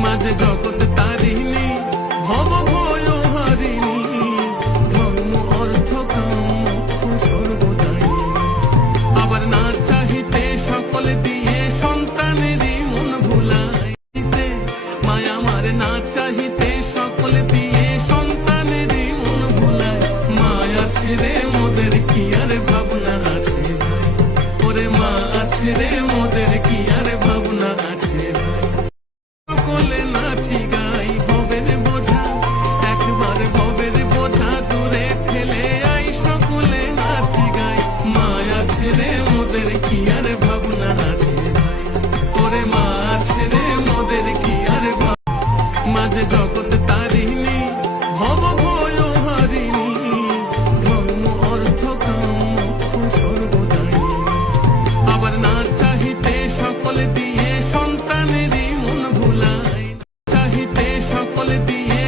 মাঝে জগৎ তারিণী ভব ভয় হারিণী ধর্ম অর্থ কাম মোক্ষ সর্বদায়িনী। আবার না চাহিতে সকল দিয়ে সন্তানেরই মন ভুলাইতে মায়া আমার না চাহিতে সকল দিয়ে সন্তানেরই মন ভুলায়। মায়া ছেড়ে মোদের কি আর ভাবনা আছে ভাই, ওরে মা আছে রে মোদের কি আর ভাবনা আছে ভাই। সকলে নাচি গাই ভবের বোঝা, একবার ভবের বোঝা দূরে ফেলে আই সকলে নাচি গাই। মায়া ছেড়ে মোদের কি আর ভাবনা আছে ভাই, ওরে মা ছেড়ে মোদের কি আর মাঝে জগৎ তারিণী ভব ভয় হারিণী ধর্ম অর্থ কাম মোক্ষ সর্বদায়িনী। আবার না চাহিতে সকল দিয়ে সন্তানেরই মন ভুলায়, চাহিতে সকল দিয়ে